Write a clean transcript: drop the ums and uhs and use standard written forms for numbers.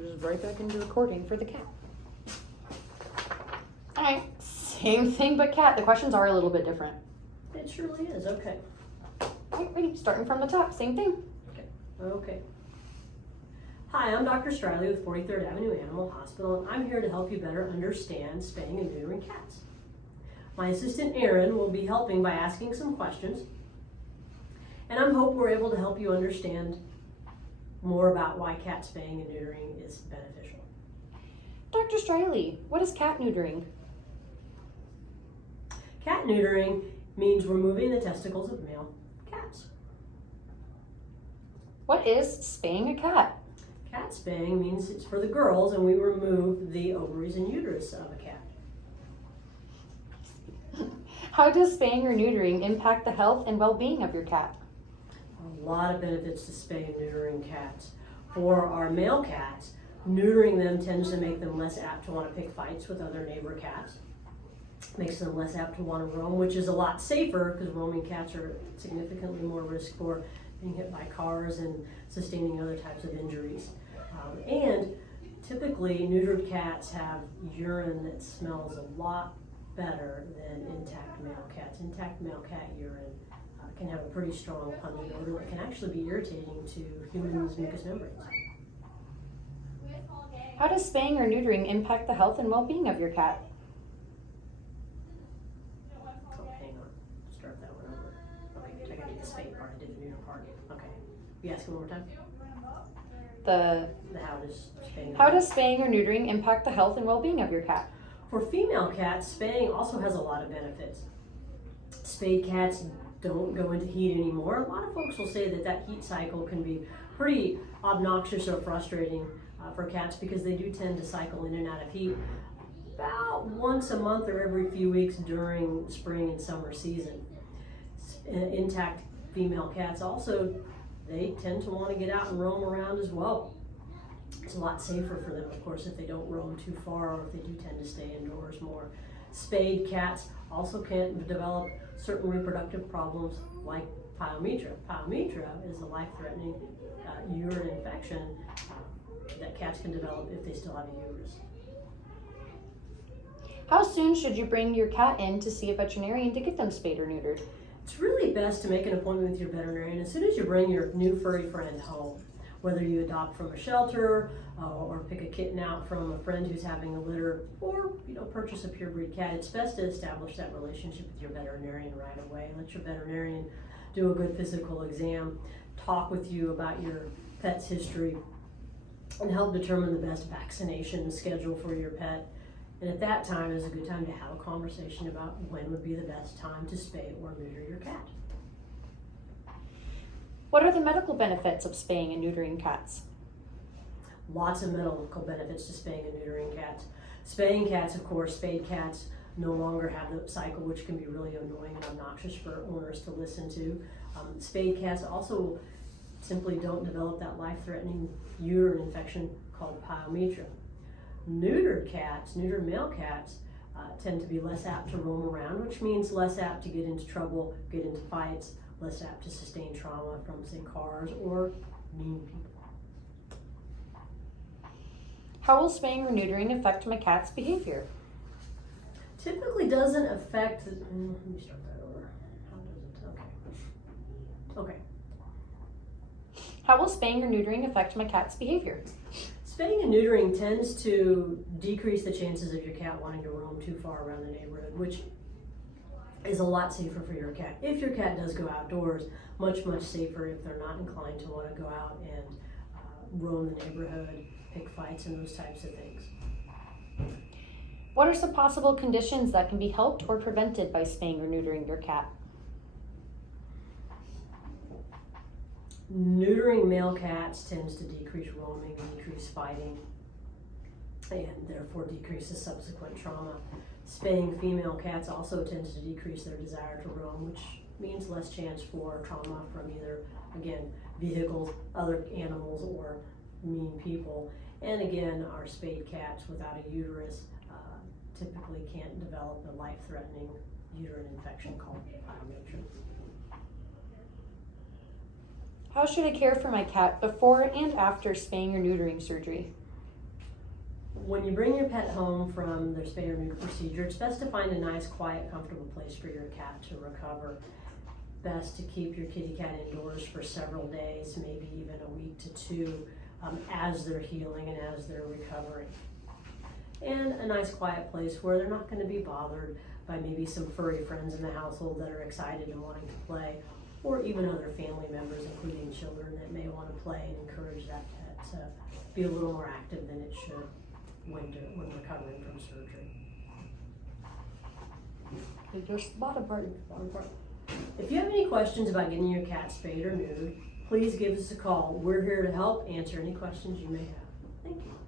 Just right back into recording for the cat. All right, same thing but cat. The questions are a little bit different. It surely is. Okay. All right, ready? Starting from the top, same thing. Okay. Hi, I'm Dr. Striley with 43rd Avenue Animal Hospital, and I'm here to help you better understand spaying and neutering cats. My assistant Erin will be helping by asking some questions, and I hope we're able to help you understand more about why cat spaying and neutering is beneficial. Dr. Striley, what is cat neutering? Cat neutering means removing the testicles of male cats. What is spaying a cat? Cat spaying means it's for the girls, and we remove the ovaries and uterus of a cat. How does spaying or neutering impact the health and well-being of your cat? A lot of benefits to spay and neutering cats. For our male cats, neutering them tends to make them less apt to want to pick fights with other neighbor cats. Makes them less apt to want to roam, which is a lot safer because roaming cats are significantly more risk for being hit by cars and sustaining other types of injuries. And typically, neutered cats have urine that smells a lot better than intact male cats. Intact male cat urine can have a pretty strong pungent odor that can actually be irritating to humans' mucous membranes. How does spaying or neutering impact the health and well-being of your cat? Oh, hang on. Start that one over. Okay, I gotta get the spay part. I did the neuter part. Okay. You ask me one more time? How does spaying or neutering impact the health and well-being of your cat? For female cats, spaying also has a lot of benefits. Spayed cats don't go into heat anymore. A lot of folks will say that heat cycle can be pretty obnoxious or frustrating for cats because they do tend to cycle in and out of heat about once a month or every few weeks during spring and summer season. Intact female cats also, they tend to want to get out and roam around as well. It's a lot safer for them, of course, if they don't roam too far or if they do tend to stay indoors more. Spayed cats also can develop certain reproductive problems like pyometra. Pyometra is a life-threatening urine infection that cats can develop if they still have a uterus. How soon should you bring your cat in to see a veterinarian to get them spayed or neutered? It's really best to make an appointment with your veterinarian as soon as you bring your new furry friend home. Whether you adopt from a shelter or pick a kitten out from a friend who's having a litter, or purchase a purebred cat, it's best to establish that relationship with your veterinarian right away. Let your veterinarian do a good physical exam, talk with you about your pet's history, and help determine the best vaccination schedule for your pet. And at that time is a good time to have a conversation about when would be the best time to spay or neuter your cat. What are the medical benefits of spaying and neutering cats? Lots of medical benefits to spaying and neutering cats. Spaying cats, of course, spayed cats no longer have the cycle, which can be really annoying and obnoxious for owners to listen to. Spayed cats also simply don't develop that life-threatening urine infection called pyometra. Neutered cats, neutered male cats, tend to be less apt to roam around, which means less apt to get into trouble, get into fights, less apt to sustain trauma from, say, cars or mean people. How will spaying or neutering affect my cat's behavior? Typically doesn't affect, let me start that over. How does it, okay. How will spaying or neutering affect my cat's behavior? Spaying and neutering tends to decrease the chances of your cat wanting to roam too far around the neighborhood, which is a lot safer for your cat. If your cat does go outdoors, much, much safer if they're not inclined to want to go out and roam the neighborhood, pick fights, and those types of things. What are some possible conditions that can be helped or prevented by spaying or neutering your cat? Neutering male cats tends to decrease roaming and decrease fighting, and therefore decreases subsequent trauma. Spaying female cats also tends to decrease their desire to roam, which means less chance for trauma from either, again, vehicles, other animals, or mean people. And again, our spayed cats without a uterus typically can't develop a life-threatening uterine infection called pyometra. How should I care for my cat before and after spaying or neutering surgery? When you bring your pet home from their spay or neuter procedure, it's best to find a nice, quiet, comfortable place for your cat to recover. Best to keep your kitty cat indoors for several days, maybe even a week to two, as they're healing and as they're recovering. And a nice, quiet place where they're not going to be bothered by maybe some furry friends in the household that are excited and wanting to play, or even other family members, including children, that may want to play and encourage that pet to be a little more active than it should when recovering from surgery. Just bottom part. If you have any questions about getting your cat spayed or neutered, please give us a call. We're here to help answer any questions you may have. Thank you.